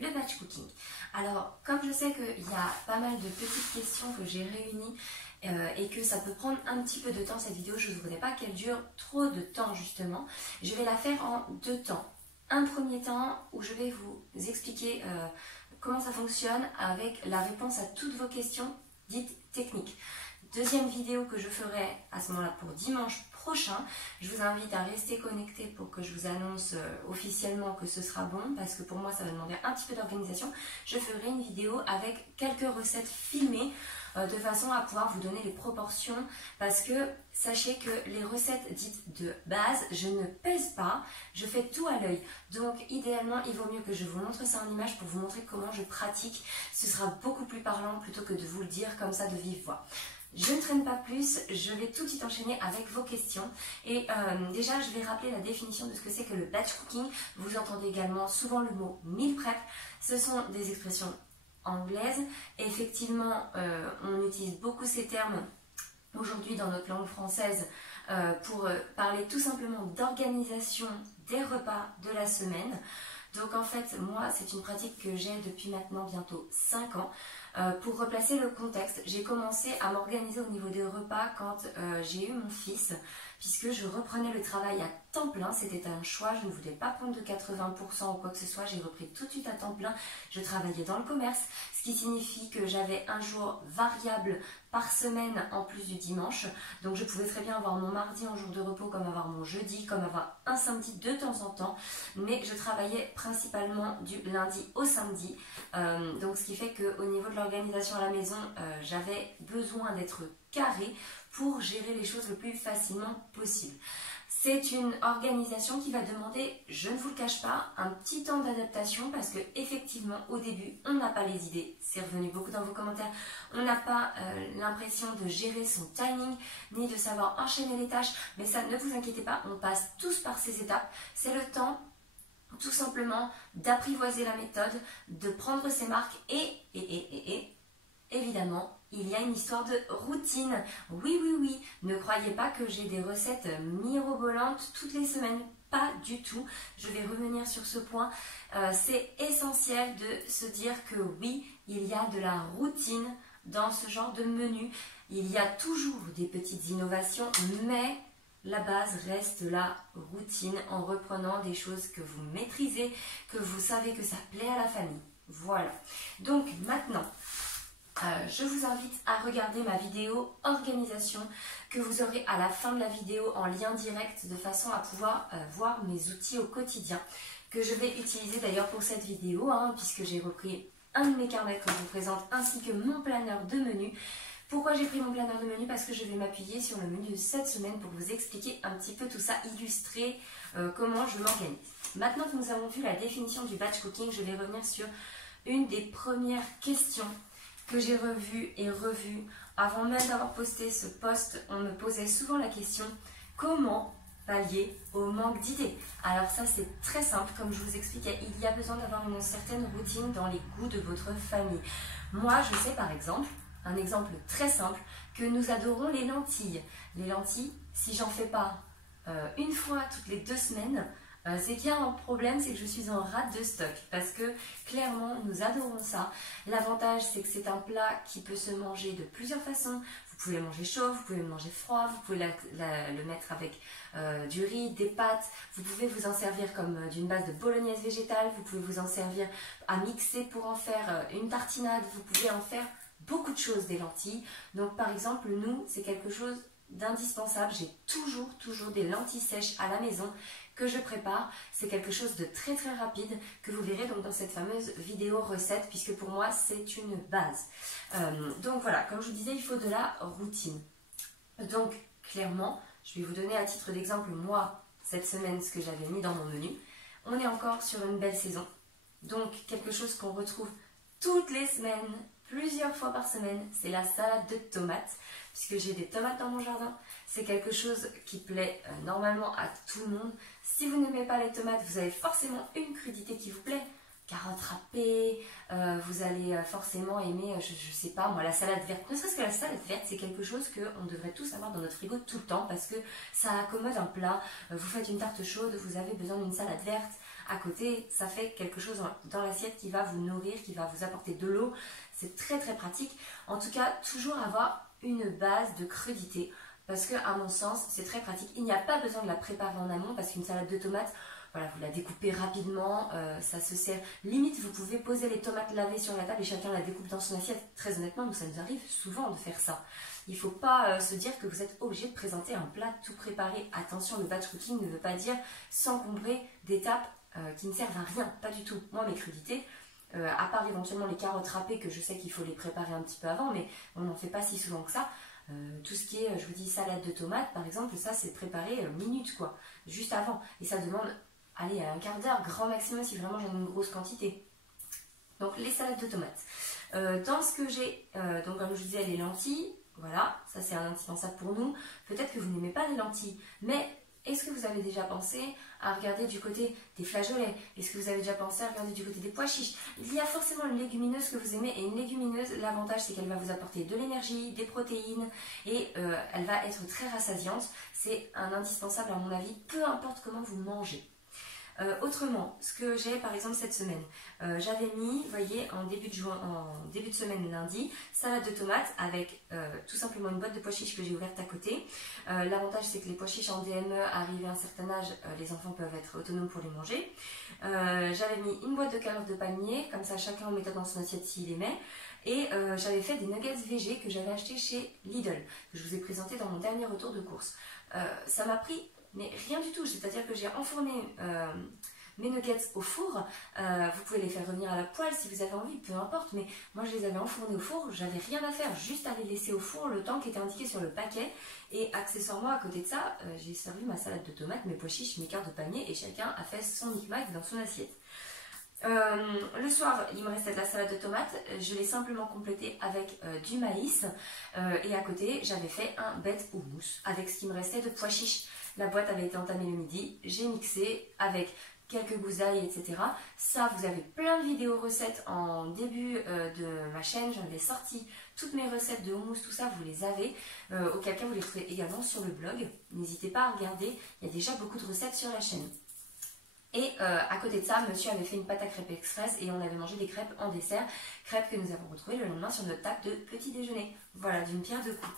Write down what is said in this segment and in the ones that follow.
le batch cooking. Alors, comme je sais qu'il y a pas mal de petites questions que j'ai réunies et que ça peut prendre un petit peu de temps cette vidéo, je ne voudrais pas qu'elle dure trop de temps justement. Je vais la faire en deux temps. Un premier temps où je vais vous expliquer comment ça fonctionne avec la réponse à toutes vos questions dites techniques. Deuxième vidéo que je ferai à ce moment-là pour dimanche prochain. Je vous invite à rester connecté pour que je vous annonce officiellement que ce sera bon, parce que pour moi ça va demander un petit peu d'organisation. Je ferai une vidéo avec quelques recettes filmées de façon à pouvoir vous donner les proportions, parce que sachez que les recettes dites de base, je ne pèse pas, je fais tout à l'œil. Donc idéalement, il vaut mieux que je vous montre ça en image pour vous montrer comment je pratique. Ce sera beaucoup plus parlant plutôt que de vous le dire comme ça de vive voix. Je ne traîne pas plus, je vais tout de suite enchaîner avec vos questions. Et déjà, je vais rappeler la définition de ce que c'est que le batch cooking. Vous entendez également souvent le mot meal prep. Ce sont des expressions anglaises. Et effectivement, on utilise beaucoup ces termes aujourd'hui dans notre langue française pour parler tout simplement d'organisation des repas de la semaine. Donc en fait, moi, c'est une pratique que j'ai depuis maintenant bientôt 5 ans. Pour replacer le contexte, j'ai commencé à m'organiser au niveau des repas quand j'ai eu mon fils, puisque je reprenais le travail à temps plein. C'était un choix, je ne voulais pas prendre de 80% ou quoi que ce soit, j'ai repris tout de suite à temps plein. Je travaillais dans le commerce, ce qui signifie que j'avais un jour variable par semaine en plus du dimanche. Donc je pouvais très bien avoir mon mardi en jour de repos, comme avoir mon jeudi, comme avoir un samedi de temps en temps. Mais je travaillais principalement du lundi au samedi. Donc ce qui fait qu'au niveau de l'organisation à la maison, j'avais besoin d'être carrée pour gérer les choses le plus facilement possible. C'est une organisation qui va demander, je ne vous le cache pas, un petit temps d'adaptation, parce que effectivement au début on n'a pas les idées, c'est revenu beaucoup dans vos commentaires, on n'a pas l'impression de gérer son timing ni de savoir enchaîner les tâches, mais ça, ne vous inquiétez pas, on passe tous par ces étapes. C'est le temps tout simplement d'apprivoiser la méthode, de prendre ses marques et évidemment, il y a une histoire de routine. Oui, ne croyez pas que j'ai des recettes mirobolantes toutes les semaines. Pas du tout. Je vais revenir sur ce point. C'est essentiel de se dire que oui, il y a de la routine dans ce genre de menu. Il y a toujours des petites innovations, mais la base reste la routine en reprenant des choses que vous maîtrisez, que vous savez que ça plaît à la famille. Voilà. Donc maintenant, je vous invite à regarder ma vidéo organisation que vous aurez à la fin de la vidéo en lien direct, de façon à pouvoir voir mes outils au quotidien que je vais utiliser d'ailleurs pour cette vidéo, puisque j'ai repris un de mes carnets que je vous présente ainsi que mon planeur de menu. Pourquoi j'ai pris mon planeur de menu? Parce que je vais m'appuyer sur le menu de cette semaine pour vous expliquer un petit peu tout ça, illustrer comment je m'organise. Maintenant que nous avons vu la définition du batch cooking, je vais revenir sur une des premières questions que j'ai revu et revu. Avant même d'avoir posté ce post, on me posait souvent la question: comment pallier au manque d'idées? Alors ça, c'est très simple. Comme je vous expliquais, il y a besoin d'avoir une certaine routine dans les goûts de votre famille. Moi, je sais par exemple, un exemple très simple, que nous adorons les lentilles. Les lentilles, si j'en fais pas une fois toutes les 2 semaines, c'est qu'il y a un problème, c'est que je suis en rate de stock, parce que clairement nous adorons ça. L'avantage, c'est que c'est un plat qui peut se manger de plusieurs façons. Vous pouvez le manger chaud, vous pouvez le manger froid, vous pouvez le mettre avec du riz, des pâtes, vous pouvez vous en servir comme d'une base de bolognaise végétale, vous pouvez vous en servir à mixer pour en faire une tartinade, vous pouvez en faire beaucoup de choses des lentilles. Donc par exemple, nous, c'est quelque chose d'indispensable. J'ai toujours des lentilles sèches à la maison que je prépare. C'est quelque chose de très rapide que vous verrez donc dans cette fameuse vidéo recette, puisque pour moi c'est une base. Donc voilà, comme je vous disais, il faut de la routine. Donc clairement, je vais vous donner à titre d'exemple, moi, cette semaine, ce que j'avais mis dans mon menu. On est encore sur une belle saison, donc quelque chose qu'on retrouve toutes les semaines, plusieurs fois par semaine, c'est la salade de tomates, puisque j'ai des tomates dans mon jardin. C'est quelque chose qui plaît normalement à tout le monde. Si vous n'aimez pas les tomates, vous avez forcément une crudité qui vous plaît. Carottes râpées, vous allez forcément aimer, je sais pas moi, la salade verte. Ne serait-ce que la salade verte, c'est quelque chose qu'on devrait tous avoir dans notre frigo tout le temps, parce que ça accommode un plat. Vous faites une tarte chaude, vous avez besoin d'une salade verte à côté, ça fait quelque chose dans l'assiette qui va vous nourrir, qui va vous apporter de l'eau. C'est très très pratique. En tout cas, toujours avoir une base de crudité parce que à mon sens, c'est très pratique. Il n'y a pas besoin de la préparer en amont parce qu'une salade de tomates, voilà, vous la découpez rapidement, ça se sert. Limite, vous pouvez poser les tomates lavées sur la table et chacun la découpe dans son assiette. Très honnêtement, nous, ça nous arrive souvent de faire ça. Il ne faut pas se dire que vous êtes obligé de présenter un plat tout préparé. Attention, le batch cooking ne veut pas dire s'encombrer d'étapes qui ne servent à rien, pas du tout. Moi, mes crudités, à part éventuellement les carottes râpées que je sais qu'il faut les préparer un petit peu avant, mais on n'en fait pas si souvent que ça. Tout ce qui est, je vous dis, salade de tomates, par exemple, ça c'est préparé minutes, quoi, juste avant. Et ça demande, allez, un quart d'heure, grand maximum, si vraiment j'en ai une grosse quantité. Donc, les salades de tomates. Dans ce que j'ai, donc comme je vous disais, les lentilles, voilà, ça c'est un indispensable pour nous. Peut-être que vous n'aimez pas les lentilles, mais est-ce que vous avez déjà pensé à regarder du côté des flageolets? Est-ce que vous avez déjà pensé à regarder du côté des pois chiches? Il y a forcément une légumineuse que vous aimez, et une légumineuse, l'avantage c'est qu'elle va vous apporter de l'énergie, des protéines, et elle va être très rassasiante. C'est un indispensable à mon avis, peu importe comment vous mangez. Autrement, ce que j'ai par exemple cette semaine, j'avais mis, vous voyez, en début de semaine lundi, salade de tomates avec tout simplement une boîte de pois chiches que j'ai ouverte à côté. L'avantage c'est que les pois chiches en DME, arrivés à un certain âge, les enfants peuvent être autonomes pour les manger. J'avais mis une boîte de carottes de palmier, comme ça chacun en mettait dans son assiette s'il aimait. Et j'avais fait des nuggets végé que j'avais acheté chez Lidl, que je vous ai présenté dans mon dernier retour de course. Ça m'a pris mais rien du tout, c'est-à-dire que j'ai enfourné mes nuggets au four. Vous pouvez les faire revenir à la poêle si vous avez envie, peu importe, mais moi je les avais enfournés au four, j'avais rien à faire, juste à les laisser au four le temps qui était indiqué sur le paquet. Et accessoirement, à côté de ça, j'ai servi ma salade de tomates, mes pois chiches, mes quarts de palmier, et chacun a fait son micmac dans son assiette. Le soir, il me restait de la salade de tomates, je l'ai simplement complétée avec du maïs, et à côté, j'avais fait un bête houmous avec ce qui me restait de pois chiches. La boîte avait été entamée le midi, j'ai mixé avec quelques gousailles, etc. Ça, vous avez plein de vidéos recettes en début de ma chaîne. J'en ai sorti toutes mes recettes de houmous, tout ça, vous les avez. Auquel cas, vous les trouvez également sur le blog. N'hésitez pas à regarder, il y a déjà beaucoup de recettes sur la chaîne. Et à côté de ça, monsieur avait fait une pâte à crêpes express et on avait mangé des crêpes en dessert. Crêpes que nous avons retrouvées le lendemain sur notre table de petit déjeuner. Voilà, d'une pierre deux coups.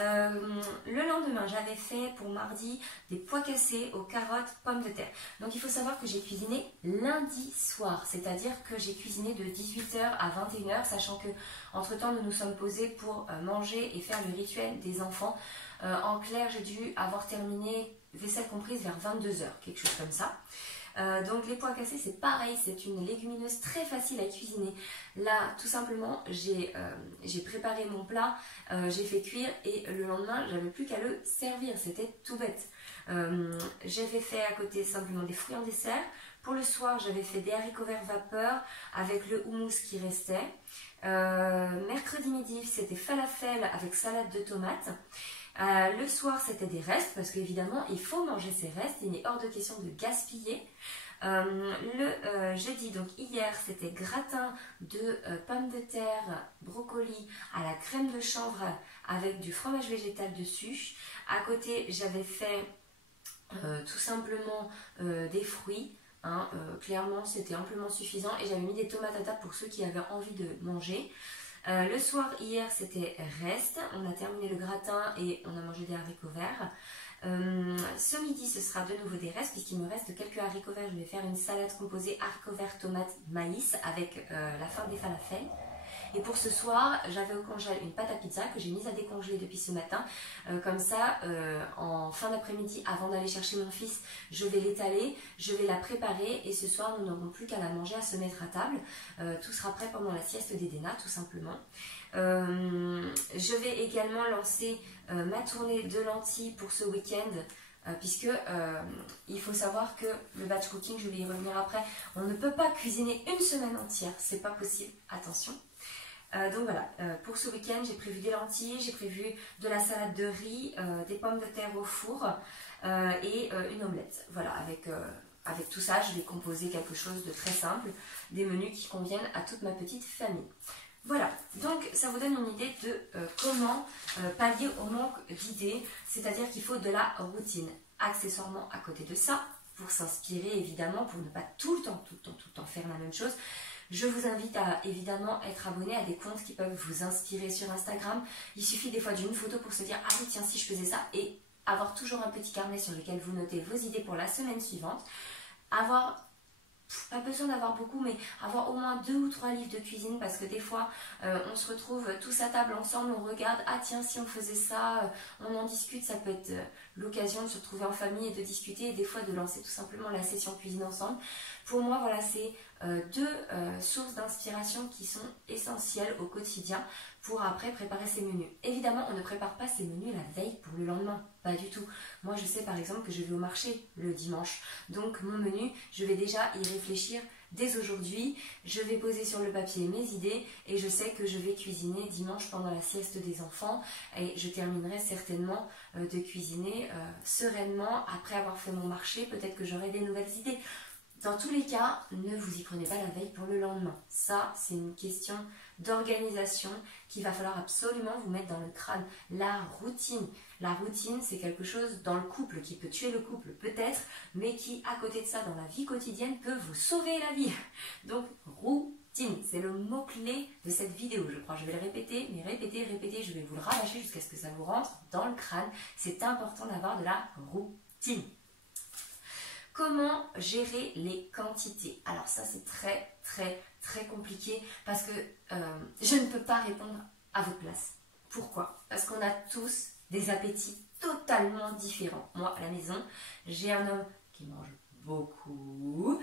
Le lendemain, j'avais fait pour mardi des pois cassés aux carottes, pommes de terre. Donc il faut savoir que j'ai cuisiné lundi soir, c'est-à-dire que j'ai cuisiné de 18h à 21h, sachant que entre temps nous nous sommes posés pour manger et faire le rituel des enfants. En clair, j'ai dû avoir terminé, vaisselle comprise, vers 22h, quelque chose comme ça. Donc les pois cassés, c'est pareil, c'est une légumineuse très facile à cuisiner. Là, tout simplement, j'ai préparé mon plat, j'ai fait cuire et le lendemain, j'avais plus qu'à le servir, c'était tout bête. J'avais fait à côté simplement des fruits en dessert. Pour le soir, j'avais fait des haricots verts vapeur avec le houmous qui restait. Mercredi midi, c'était falafel avec salade de tomates. Le soir, c'était des restes, parce qu'évidemment, il faut manger ces restes, il n'est hors de question de gaspiller. Le jeudi, donc hier, c'était gratin de pommes de terre, brocoli à la crème de chanvre avec du fromage végétal dessus. À côté, j'avais fait tout simplement des fruits. Clairement, c'était amplement suffisant et j'avais mis des tomates à table pour ceux qui avaient envie de manger. Le soir, hier, c'était reste. On a terminé le gratin et on a mangé des haricots verts. Ce midi, ce sera de nouveau des restes puisqu'il me reste quelques haricots verts. Je vais faire une salade composée haricots verts, tomates, maïs avec la fin des falafels. Et pour ce soir, j'avais au congèle une pâte à pizza que j'ai mise à décongeler depuis ce matin. Comme ça, en fin d'après-midi, avant d'aller chercher mon fils, je vais l'étaler, je vais la préparer et ce soir, nous n'aurons plus qu'à la manger, à se mettre à table. Tout sera prêt pendant la sieste d'Edena, tout simplement. Je vais également lancer ma tournée de lentilles pour ce week-end. Puisque il faut savoir que le batch cooking, je vais y revenir après, on ne peut pas cuisiner une semaine entière, c'est pas possible, attention. Donc voilà, pour ce week-end, j'ai prévu des lentilles, j'ai prévu de la salade de riz, des pommes de terre au four et une omelette. Voilà, avec tout ça, je vais composer quelque chose de très simple, des menus qui conviennent à toute ma petite famille. Voilà, donc ça vous donne une idée de comment pallier au manque d'idées, c'est-à-dire qu'il faut de la routine. Accessoirement, à côté de ça, pour s'inspirer évidemment, pour ne pas tout le temps faire la même chose. Je vous invite à évidemment être abonné à des comptes qui peuvent vous inspirer sur Instagram. Il suffit des fois d'une photo pour se dire ah oui tiens si je faisais ça, et avoir toujours un petit carnet sur lequel vous notez vos idées pour la semaine suivante. Pas besoin d'avoir beaucoup, mais avoir au moins 2 ou 3 livres de cuisine, parce que des fois on se retrouve tous à table ensemble, on regarde, ah tiens si on faisait ça, on en discute, ça peut être l'occasion de se retrouver en famille et de discuter, et des fois de lancer tout simplement la session cuisine ensemble. Pour moi voilà, c'est 2 sources d'inspiration qui sont essentielles au quotidien pour après préparer ses menus. Évidemment on ne prépare pas ses menus la veille pour le lendemain, pas du tout. Moi je sais par exemple que je vais au marché le dimanche, donc mon menu je vais déjà y réfléchir dès aujourd'hui, je vais poser sur le papier mes idées et je sais que je vais cuisiner dimanche pendant la sieste des enfants, et je terminerai certainement de cuisiner sereinement après avoir fait mon marché. Peut-être que j'aurai des nouvelles idées. Dans tous les cas, ne vous y prenez pas la veille pour le lendemain. Ça, c'est une question d'organisation qu'il va falloir absolument vous mettre dans le crâne. La routine, c'est quelque chose dans le couple qui peut tuer le couple peut-être, mais qui, à côté de ça, dans la vie quotidienne, peut vous sauver la vie. Donc, routine, c'est le mot-clé de cette vidéo, je crois. Je vais le répéter, mais répéter, je vais vous le rabâcher jusqu'à ce que ça vous rentre dans le crâne. C'est important d'avoir de la routine. Comment gérer les quantités? Alors ça c'est très compliqué parce que je ne peux pas répondre à votre place. Pourquoi? Parce qu'on a tous des appétits totalement différents. Moi à la maison, j'ai un homme qui mange beaucoup.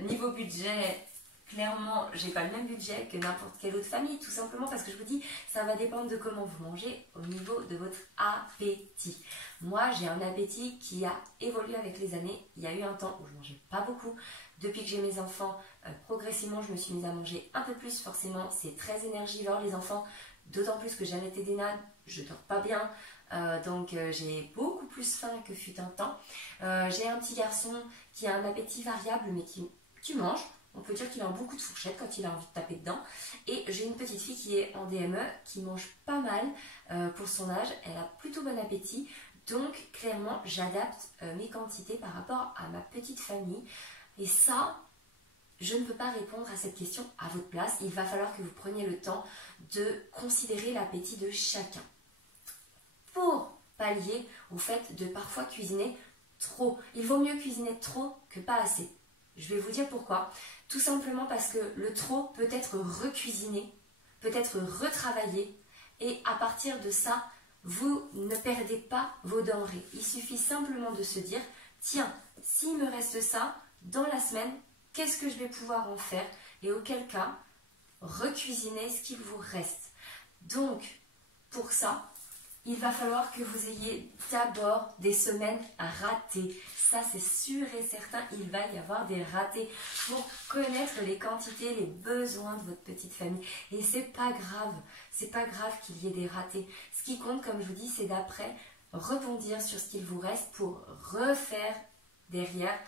Niveau budget, clairement, j'ai pas le même budget que n'importe quelle autre famille, tout simplement parce que je vous dis, ça va dépendre de comment vous mangez au niveau de votre appétit. Moi, j'ai un appétit qui a évolué avec les années. Il y a eu un temps où je mangeais pas beaucoup. Depuis que j'ai mes enfants, progressivement, je me suis mise à manger un peu plus. Forcément, c'est très énergivore, les enfants. D'autant plus que j'ai un été d'énade, je dors pas bien. Donc j'ai beaucoup plus faim que fut un temps. J'ai un petit garçon qui a un appétit variable, mais qui mange. On peut dire qu'il a beaucoup de fourchettes quand il a envie de taper dedans. Et j'ai une petite fille qui est en DME, qui mange pas mal pour son âge. Elle a plutôt bon appétit. Donc clairement, j'adapte mes quantités par rapport à ma petite famille. Et ça, je ne peux pas répondre à cette question à votre place. Il va falloir que vous preniez le temps de considérer l'appétit de chacun. Pour pallier au fait de parfois cuisiner trop. Il vaut mieux cuisiner trop que pas assez. Je vais vous dire pourquoi. Tout simplement parce que le trop peut être recuisiné, peut être retravaillé, et à partir de ça, vous ne perdez pas vos denrées. Il suffit simplement de se dire, tiens, s'il me reste ça, dans la semaine, qu'est-ce que je vais pouvoir en faire? Et auquel cas, recuisiner ce qu'il vous reste. Donc, pour ça, il va falloir que vous ayez d'abord des semaines ratées. Ça, c'est sûr et certain, il va y avoir des ratés pour connaître les quantités, les besoins de votre petite famille. Et c'est pas grave qu'il y ait des ratés. Ce qui compte, comme je vous dis, c'est d'après rebondir sur ce qu'il vous reste pour refaire derrière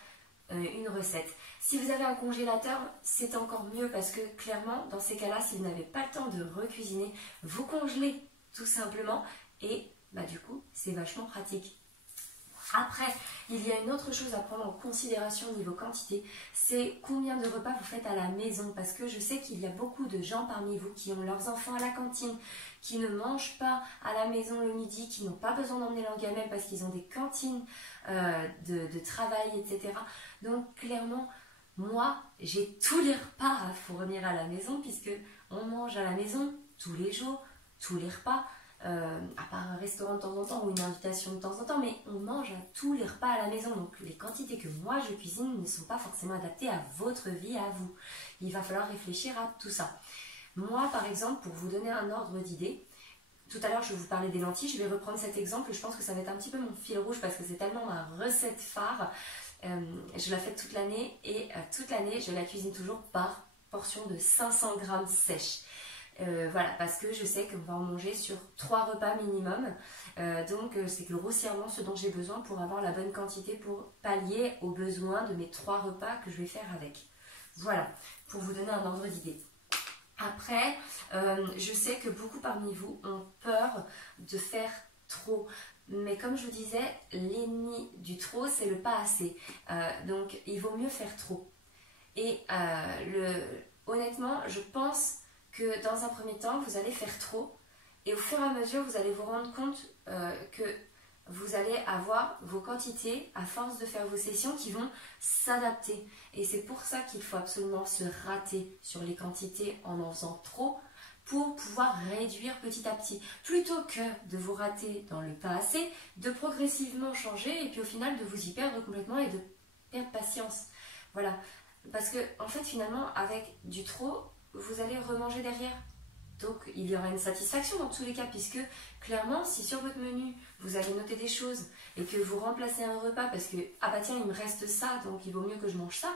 une recette. Si vous avez un congélateur, c'est encore mieux parce que clairement, dans ces cas-là, si vous n'avez pas le temps de recuisiner, vous congelez tout simplement. Et du coup, c'est vachement pratique. Après, il y a une autre chose à prendre en considération au niveau quantité, c'est combien de repas vous faites à la maison. Parce que je sais qu'il y a beaucoup de gens parmi vous qui ont leurs enfants à la cantine, qui ne mangent pas à la maison le midi, qui n'ont pas besoin d'emmener leur gamelle parce qu'ils ont des cantines de travail, etc. Donc clairement, moi, j'ai tous les repas à fournir à la maison puisque on mange à la maison tous les jours, tous les repas. À part un restaurant de temps en temps ou une invitation de temps en temps, mais on mange à tous les repas à la maison, donc les quantités que moi je cuisine ne sont pas forcément adaptées à votre vie, à vous. Il va falloir réfléchir à tout ça. Moi par exemple, pour vous donner un ordre d'idée, tout à l'heure je vous parlais des lentilles, je vais reprendre cet exemple, je pense que ça va être un petit peu mon fil rouge parce que c'est tellement ma recette phare. Je la fais toute l'année et toute l'année je la cuisine toujours par portion de 500 grammes sèches. Voilà, parce que je sais qu'on va en manger sur 3 repas minimum. Donc c'est grossièrement ce dont j'ai besoin pour avoir la bonne quantité pour pallier aux besoins de mes 3 repas que je vais faire avec. Voilà, pour vous donner un ordre d'idée. Après, je sais que beaucoup parmi vous ont peur de faire trop. mais comme je vous disais, l'ennemi du trop, c'est le pas assez. Donc, il vaut mieux faire trop. Et honnêtement, je pense que dans un premier temps, vous allez faire trop. Et au fur et à mesure, vous allez vous rendre compte que vous allez avoir vos quantités, à force de faire vos sessions, qui vont s'adapter. Et c'est pour ça qu'il faut absolument se rater sur les quantités en faisant trop, pour pouvoir réduire petit à petit. Plutôt que de vous rater dans le pas assez, de progressivement changer et puis au final de vous y perdre complètement et de perdre patience. Voilà. Parce que, en fait, finalement, avec du trop, vous allez remanger derrière. Donc, il y aura une satisfaction dans tous les cas, puisque, clairement, si sur votre menu, vous avez noté des choses et que vous remplacez un repas parce que, ah bah tiens, il me reste ça, donc il vaut mieux que je mange ça,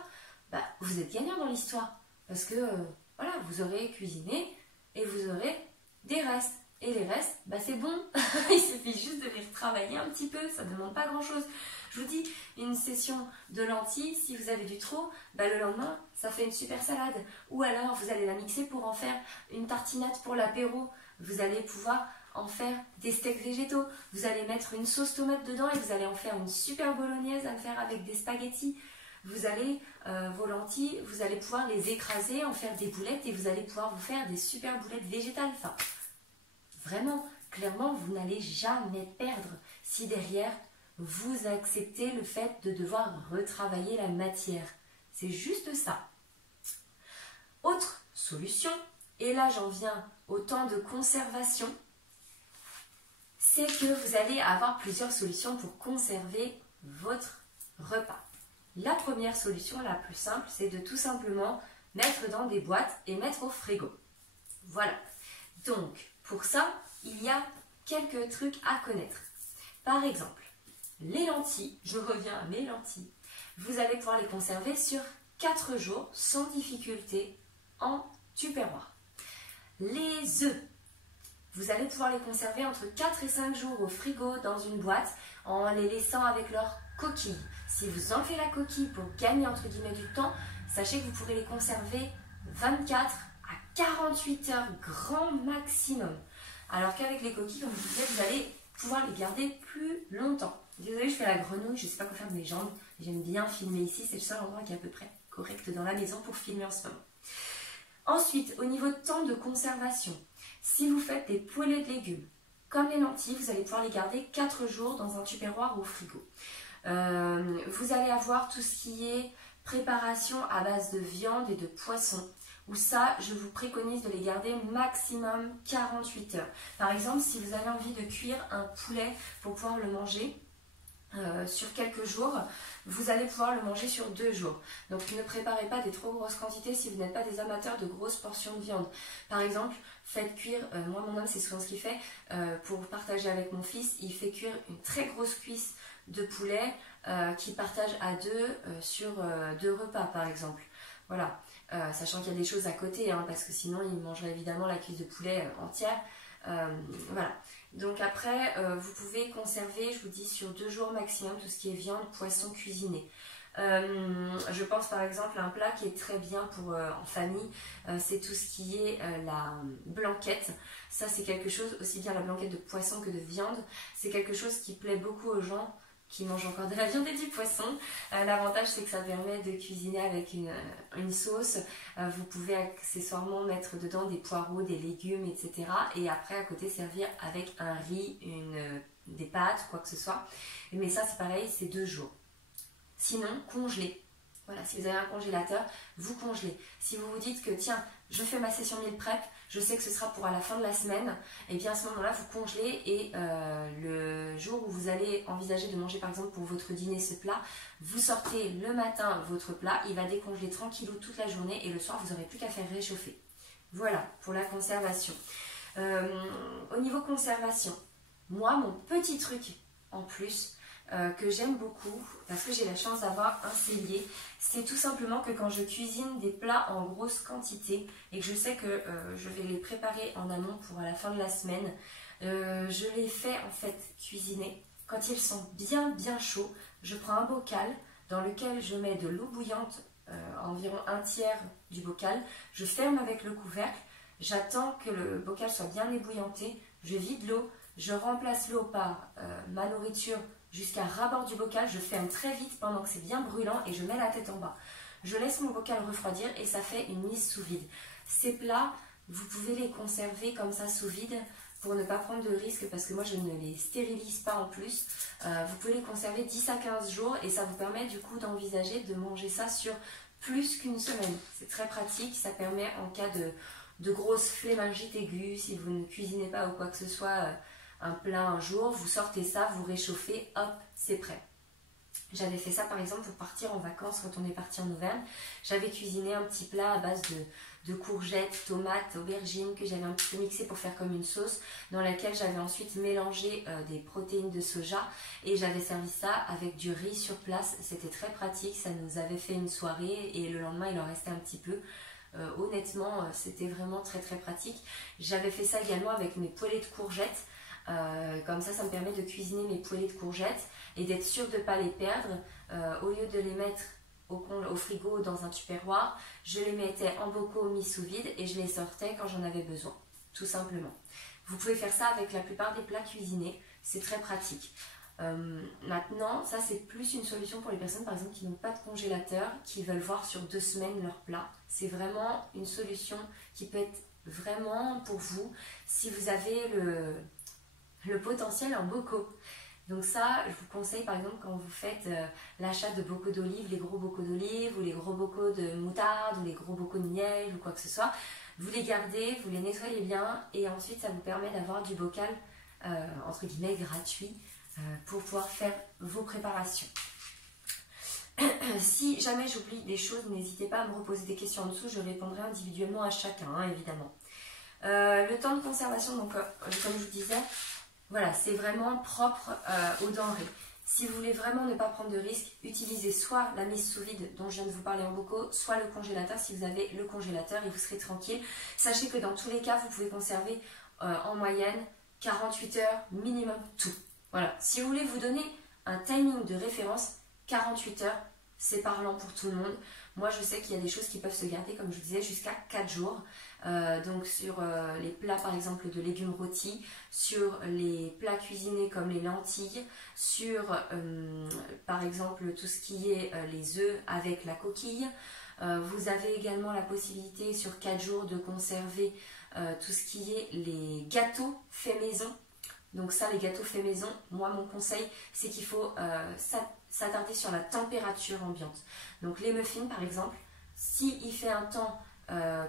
bah, vous êtes gagnant dans l'histoire. Parce que, voilà, vous aurez cuisiné et vous aurez des restes. Et les restes, bah c'est bon. Il suffit juste de les retravailler un petit peu, ça ne demande pas grand-chose. Je vous dis, une session de lentilles, si vous avez du trop, bah le lendemain, ça fait une super salade. Ou alors, vous allez la mixer pour en faire une tartinade pour l'apéro. Vous allez pouvoir en faire des steaks végétaux. Vous allez mettre une sauce tomate dedans et vous allez en faire une super bolognaise à faire avec des spaghettis. Vous allez, vos lentilles, vous allez pouvoir les écraser, en faire des boulettes et vous allez pouvoir vous faire des super boulettes végétales. Enfin, vraiment, clairement, vous n'allez jamais perdre si derrière, vous acceptez le fait de devoir retravailler la matière. C'est juste ça. Autre solution, et là j'en viens au temps de conservation, c'est que vous allez avoir plusieurs solutions pour conserver votre repas. La première solution, la plus simple, c'est de tout simplement mettre dans des boîtes et mettre au frigo. Voilà. Donc, pour ça, il y a quelques trucs à connaître. Par exemple, les lentilles, je reviens à mes lentilles, vous allez pouvoir les conserver sur 4 jours sans difficulté en tupperware. Les œufs, vous allez pouvoir les conserver entre 4 et 5 jours au frigo dans une boîte en les laissant avec leur coquille. Si vous enlevez la coquille pour gagner entre guillemets du temps, sachez que vous pourrez les conserver 24 à 48 heures grand maximum. Alors qu'avec les coquilles, comme je vous disais, vous allez pouvoir les garder plus longtemps. Désolée, je fais la grenouille, je ne sais pas quoi faire de mes jambes. J'aime bien filmer ici, c'est le seul endroit qui est à peu près correct dans la maison pour filmer en ce moment. Ensuite, au niveau de temps de conservation, si vous faites des poêlées de légumes, comme les lentilles, vous allez pouvoir les garder 4 jours dans un tupperware ou au frigo. Vous allez avoir tout ce qui est préparation à base de viande et de poisson, où ça, je vous préconise de les garder maximum 48 heures. Par exemple, si vous avez envie de cuire un poulet pour pouvoir le manger sur quelques jours, vous allez pouvoir le manger sur 2 jours. Donc ne préparez pas des trop grosses quantités si vous n'êtes pas des amateurs de grosses portions de viande. Par exemple, faites cuire, moi mon homme c'est souvent ce qu'il fait, pour partager avec mon fils, il fait cuire une très grosse cuisse de poulet qu'il partage à 2 sur 2 repas par exemple. Voilà, sachant qu'il y a des choses à côté, hein, parce que sinon il mangerait évidemment la cuisse de poulet entière. Voilà. Donc après, vous pouvez conserver, je vous dis, sur 2 jours maximum tout ce qui est viande, poisson cuisiné. Je pense par exemple à un plat qui est très bien pour en famille, c'est tout ce qui est la blanquette. Ça c'est quelque chose, aussi bien la blanquette de poisson que de viande, c'est quelque chose qui plaît beaucoup aux gens qui mangent encore de la viande et du poisson. L'avantage c'est que ça permet de cuisiner avec une sauce. Vous pouvez accessoirement mettre dedans des poireaux, des légumes, etc. Et après à côté servir avec un riz, des pâtes, quoi que ce soit. Mais ça c'est pareil, c'est 2 jours. Sinon, congelez. Voilà, si vous avez un congélateur, vous congelez. Si vous vous dites que tiens, je fais ma session meal prep, je sais que ce sera pour à la fin de la semaine, et bien à ce moment-là, vous congelez et le jour où vous allez envisager de manger par exemple pour votre dîner ce plat, vous sortez le matin votre plat, il va décongeler tranquillou toute la journée et le soir, vous n'aurez plus qu'à faire réchauffer. Voilà, pour la conservation. Au niveau conservation, moi, mon petit truc en plus, que j'aime beaucoup parce que j'ai la chance d'avoir un cellier, c'est tout simplement que quand je cuisine des plats en grosse quantité et que je sais que je vais les préparer en amont pour à la fin de la semaine, je les fais en fait cuisiner. Quand ils sont bien chauds, je prends un bocal dans lequel je mets de l'eau bouillante, environ 1/3 du bocal, je ferme avec le couvercle, j'attends que le bocal soit bien ébouillanté, je vide l'eau, je remplace l'eau par ma nourriture jusqu'à ras-bord du bocal, je ferme très vite pendant que c'est bien brûlant et je mets la tête en bas. Je laisse mon bocal refroidir et ça fait une mise sous vide. Ces plats, vous pouvez les conserver comme ça sous vide pour ne pas prendre de risques parce que moi je ne les stérilise pas en plus. Vous pouvez les conserver 10 à 15 jours et ça vous permet du coup d'envisager de manger ça sur plus qu'une semaine. C'est très pratique, ça permet en cas de grosse flémingite aiguë, si vous ne cuisinez pas ou quoi que ce soit, un plat un jour, vous sortez ça, vous réchauffez, hop, c'est prêt. J'avais fait ça par exemple pour partir en vacances quand on est parti en Auvergne. J'avais cuisiné un petit plat à base de courgettes, tomates, aubergines que j'avais un petit peu mixé pour faire comme une sauce dans laquelle j'avais ensuite mélangé des protéines de soja et j'avais servi ça avec du riz sur place. C'était très pratique, ça nous avait fait une soirée et le lendemain il en restait un petit peu. Honnêtement, c'était vraiment très très pratique. J'avais fait ça également avec mes poêlées de courgettes. Comme ça me permet de cuisiner mes poêlées de courgettes et d'être sûr de ne pas les perdre. Au lieu de les mettre au frigo dans un tupperware, je les mettais en bocaux mis sous vide et je les sortais quand j'en avais besoin, tout simplement. Vous pouvez faire ça avec la plupart des plats cuisinés, c'est très pratique. Maintenant, ça c'est plus une solution pour les personnes par exemple qui n'ont pas de congélateur, qui veulent voir sur 2 semaines leur plat. C'est vraiment une solution qui peut être vraiment pour vous si vous avez le potentiel en bocaux. Donc ça, je vous conseille par exemple quand vous faites l'achat de bocaux d'olive, les gros bocaux d'olive ou les gros bocaux de moutarde ou les gros bocaux de miel ou quoi que ce soit, vous les gardez, vous les nettoyez bien et ensuite ça vous permet d'avoir du bocal entre guillemets gratuit pour pouvoir faire vos préparations. Si jamais j'oublie des choses, n'hésitez pas à me reposer des questions en dessous, je répondrai individuellement à chacun, hein, évidemment. Le temps de conservation, donc comme je vous disais, voilà, c'est vraiment propre aux denrées. Si vous voulez vraiment ne pas prendre de risques, utilisez soit la mise sous vide dont je viens de vous parler en bocaux, soit le congélateur si vous avez le congélateur et vous serez tranquille. Sachez que dans tous les cas, vous pouvez conserver en moyenne 48 heures minimum tout. Voilà, si vous voulez vous donner un timing de référence, 48 heures, c'est parlant pour tout le monde. Moi, je sais qu'il y a des choses qui peuvent se garder, comme je vous disais, jusqu'à 4 jours. Donc sur les plats, par exemple, de légumes rôtis, sur les plats cuisinés comme les lentilles, sur, par exemple, tout ce qui est les œufs avec la coquille. Vous avez également la possibilité, sur 4 jours, de conserver tout ce qui est les gâteaux faits maison. Donc ça, les gâteaux faits maison, moi mon conseil, c'est qu'il faut s'attarder sur la température ambiante. Donc les muffins par exemple, s'il fait un temps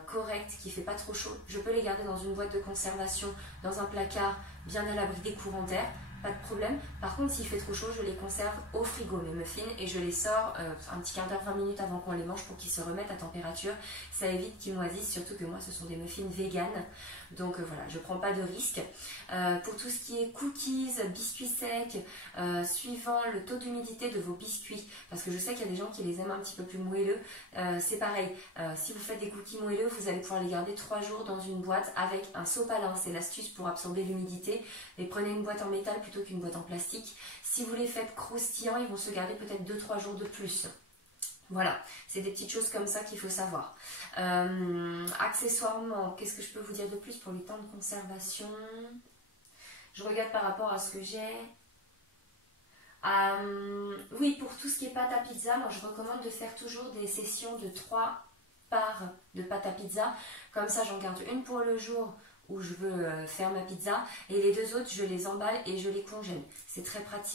correct, qui ne fait pas trop chaud, je peux les garder dans une boîte de conservation, dans un placard, bien à l'abri des courants d'air, pas de problème. Par contre, s'il fait trop chaud, je les conserve au frigo, mes muffins, et je les sors un petit quart d'heure, 20 minutes avant qu'on les mange pour qu'ils se remettent à température. Ça évite qu'ils moisissent, surtout que moi, ce sont des muffins vegan. Donc voilà, je ne prends pas de risque. Pour tout ce qui est cookies, biscuits secs, suivant le taux d'humidité de vos biscuits, parce que je sais qu'il y a des gens qui les aiment un petit peu plus moelleux, c'est pareil. Si vous faites des cookies moelleux, vous allez pouvoir les garder 3 jours dans une boîte avec un sopalin. C'est l'astuce pour absorber l'humidité. Et prenez une boîte en métal plutôt qu'une boîte en plastique. Si vous les faites croustillants, ils vont se garder peut-être 2-3 jours de plus. Voilà, c'est des petites choses comme ça qu'il faut savoir. Accessoirement, qu'est-ce que je peux vous dire de plus pour les temps de conservation? Je regarde par rapport à ce que j'ai. Oui, pour tout ce qui est pâte à pizza, moi je recommande de faire toujours des sessions de 3 parts de pâte à pizza. Comme ça, j'en garde une pour le jour où je veux faire ma pizza et les 2 autres, je les emballe et je les congèle. C'est très pratique.